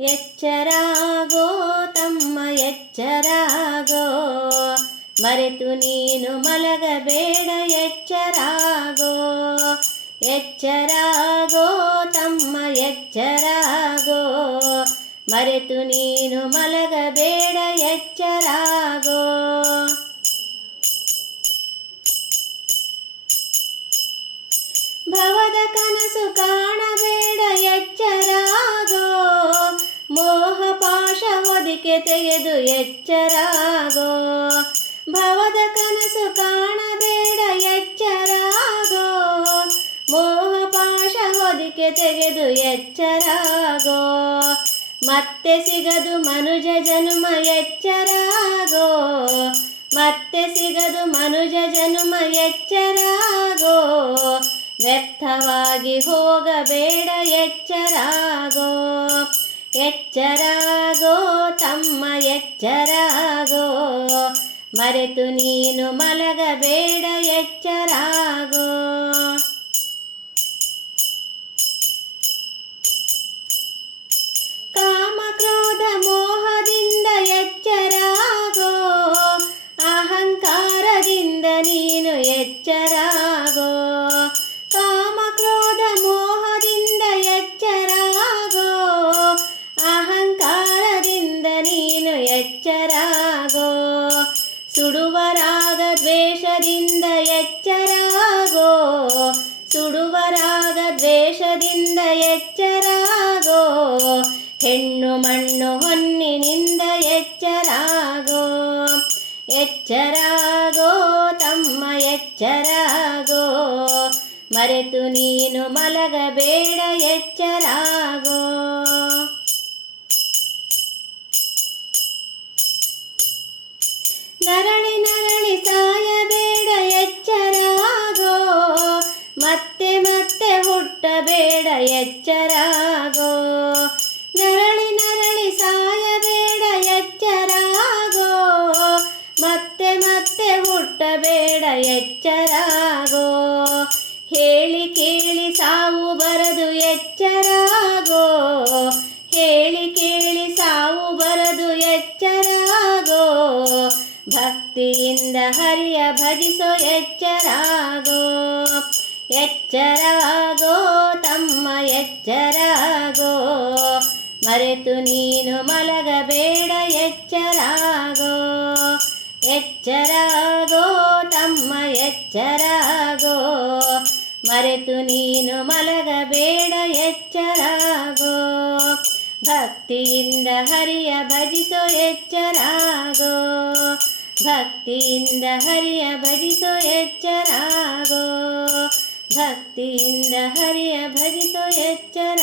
ಎಚ್ಚರಾಗೋ, ತಮ್ಮ ಎಚ್ಚರಾಗೋ. ಮರೆತು ನೀನು ಮಲಗಬೇಡ, ಎಚ್ಚರಾಗೋ. ಎಚ್ಚರಾಗೋ, ತಮ್ಮ ಎಚ್ಚರಾಗೋ. ಮರೆತು ನೀನು ಮಲಗಬೇಡ, ಎಚ್ಚರಾಗೋ. ಭವದ ಕನಸು ಕಾಣಬೇಡ. ಹೊದಿಕೆ ತೆಗೆದು ಎಚ್ಚರಾಗೋ. ಭವದ ಕನಸು ಕಾಣಬೇಡ, ಎಚ್ಚರಾಗೋ. ಮೋಹ ಪಾಶ ಹೊದಿಕೆ ತೆಗೆದು ಎಚ್ಚರಾಗೋ. ಮತ್ತೆ ಸಿಗದು ಮನುಜ ಜನ್ಮ ಎಚ್ಚರಾಗೋ. ಮತ್ತೆ ಸಿಗದು ಮನುಜ ಜನ್ಮ ಎಚ್ಚರಾಗೋ. ವ್ಯರ್ಥವಾಗಿ ಹೋಗಬೇಡ, ಎಚ್ಚರಾಗೋ. ಎಚ್ಚರಾಗೋ ತಮ್ಮ ಎಚ್ಚರಾಗೋ. ಮರೆತು ನೀನು ಮಲಗಬೇಡ ಎಚ್ಚರಾಗೋ. ಎಚ್ಚರಾಗೋ. ಸುಡುವರಾಗ ದ್ವೇಷದಿಂದ ಎಚ್ಚರಾಗೋ. ಸುಡುವರಾಗ ದ್ವೇಷದಿಂದ ಎಚ್ಚರಾಗೋ. ಹೆಣ್ಣು ಮಣ್ಣು ಹೊನ್ನಿನಿಂದ ಎಚ್ಚರಾಗೋ. ಎಚ್ಚರಾಗೋ ತಮ್ಮ ಎಚ್ಚರಾಗೋ. ಮರೆತು ನೀನು ಮಲಗಬೇಡ ಎಚ್ಚರಾಗೋ. ನರಳಿ ನರಳಿ ಸಾಯಬೇಡ ಎಚ್ಚರಾಗೋ. ಮತ್ತೆ ಮತ್ತೆ ಹುಟ್ಟಬೇಡ ಎಚ್ಚರಾಗೋ. ನರಳಿ ನರಳಿ ಸಾಯಬೇಡ ಎಚ್ಚರಾಗೋ. ಮತ್ತೆ ಮತ್ತೆ ಹುಟ್ಟಬೇಡ ಎಚ್ಚರಾಗೋ. ಭಕ್ತಿಯಿಂದ ಹರಿಯ ಭಜಿಸೋ ಎಚ್ಚರಾಗೋ ಎಚ್ಚರಾಗೋ ತಮ್ಮ ಎಚ್ಚರಾಗೋ. ಮರೆತು ನೀನು ಮಲಗಬೇಡ, ಎಚ್ಚರಾಗೋ ಎಚ್ಚರಾಗೋ, ತಮ್ಮ ಎಚ್ಚರಾಗೋ. ಮರೆತು ನೀನು ಮಲಗಬೇಡ, ಎಚ್ಚರಾಗೋ. ಭಕ್ತಿಯಿಂದ ಹರಿಯ ಭಜಿಸೋ ಎಚ್ಚರಾಗೋ. ಭಕ್ತಿಯಿಂದ ಹರಿಯ ಭಜಿಸೋ ಎಚ್ಚರಾಗೋ. ಭಕ್ತಿಯಿಂದ ಹರಿಯ ಭಜಿಸೋ ಎಚ್ಚರ